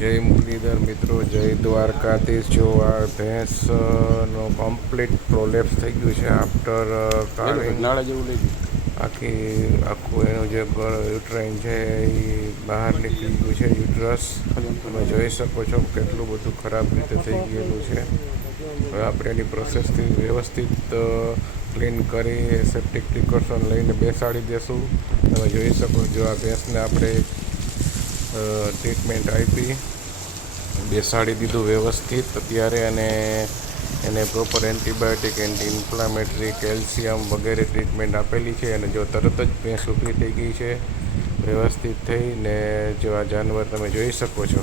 જય મુરલીધર મિત્રો, જય દ્વારકાધીશ. જો આ ભેંસનો કમ્પ્લીટ પ્રોલેપ્સ થઈ ગયું છે આફ્ટર કાર્વિંગ. આખું એનું જે યુટ્રાઇન છે એ બહાર નીકળી ગયું છે, યુટ્રસ. તમે જોઈ શકો છો કેટલું બધું ખરાબ રીતે થઈ ગયેલું છે. હવે આપણે એની પ્રોસેસથી વ્યવસ્થિત ક્લીન કરી સેપ્ટિક પ્રિકોશન લઈને બેસાડી દેશું. તમે જોઈ શકો છો આ ભેંસને આપણે ટ્રીટમેન્ટ આપી, બેસાડી દીધું વ્યવસ્થિત અત્યારે, અને એને proper antibiotic, anti inflammatory, calcium વગેરે ટ્રીટમેન્ટ આપેલી છે. અને જો તરત જ ભેંસ ઊભી થઈ ગઈ છે વ્યવસ્થિત થઈને. જો આ જાનવર તમે જોઈ શકો છો,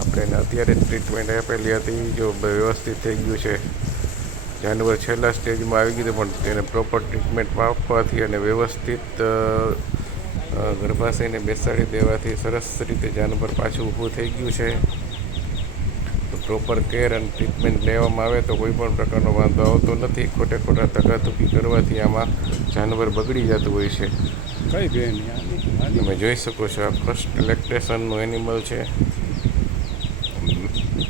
આપણે એને અત્યારે જ ટ્રીટમેન્ટ આપેલી હતી. જો વ્યવસ્થિત થઈ ગયું છે જાનવર, છેલ્લા સ્ટેજમાં આવી ગયું, પણ તેને પ્રોપર ટ્રીટમેન્ટ આપવાથી અને વ્યવસ્થિત ગર્ભાશયને બેસાડી દેવાથી સરસ રીતે જાનવર પાછું ઊભું થઈ ગયું છે. તો પ્રોપર કેર અને ટ્રીટમેન્ટ લેવામાં આવે તો કોઈ પણ પ્રકારનો વાંધો આવતો નથી. ખોટા ધક્કાધુક્કી કરવાથી આમાં જાનવર બગડી જતું હોય છે. કઈ બેન તમે જોઈ શકો છો આ ફર્સ્ટ લેક્ટેશનનું એનિમલ છે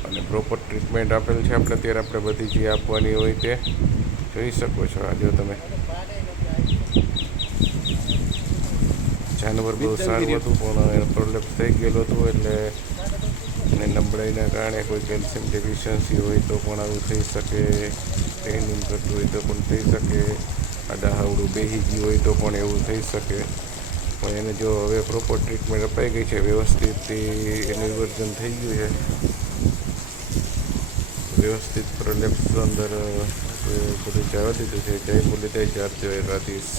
અને પ્રોપર ટ્રીટમેન્ટ આપેલ છે આપણે બધી જે આપવાની હોય તે જોઈ શકો છો. આ જો તમે, જાનવર બહુ સારું હતું પણ એનો પ્રોલેપ્સ થઈ ગયેલું હતું, એટલે એને નબળાઈના કારણે કોઈ કેલ્શિયમ ડેફિશિયન્સી હોય તો પણ આવું થઈ શકે. ટ્રેનિંગ કરતું હોય તો પણ થઈ શકે. આડાહવડું બેસી ગયું હોય તો પણ એવું થઈ શકે. પણ એને જો હવે પ્રોપર ટ્રીટમેન્ટ અપાઈ ગઈ છે, વ્યવસ્થિત એનું વિવર્જન થઈ ગયું છે, વ્યવસ્થિત પ્રોલેપ્સ અંદર બધું જવા દીધું છે. જય મુરલીધર, જય દ્વારકાધીશ.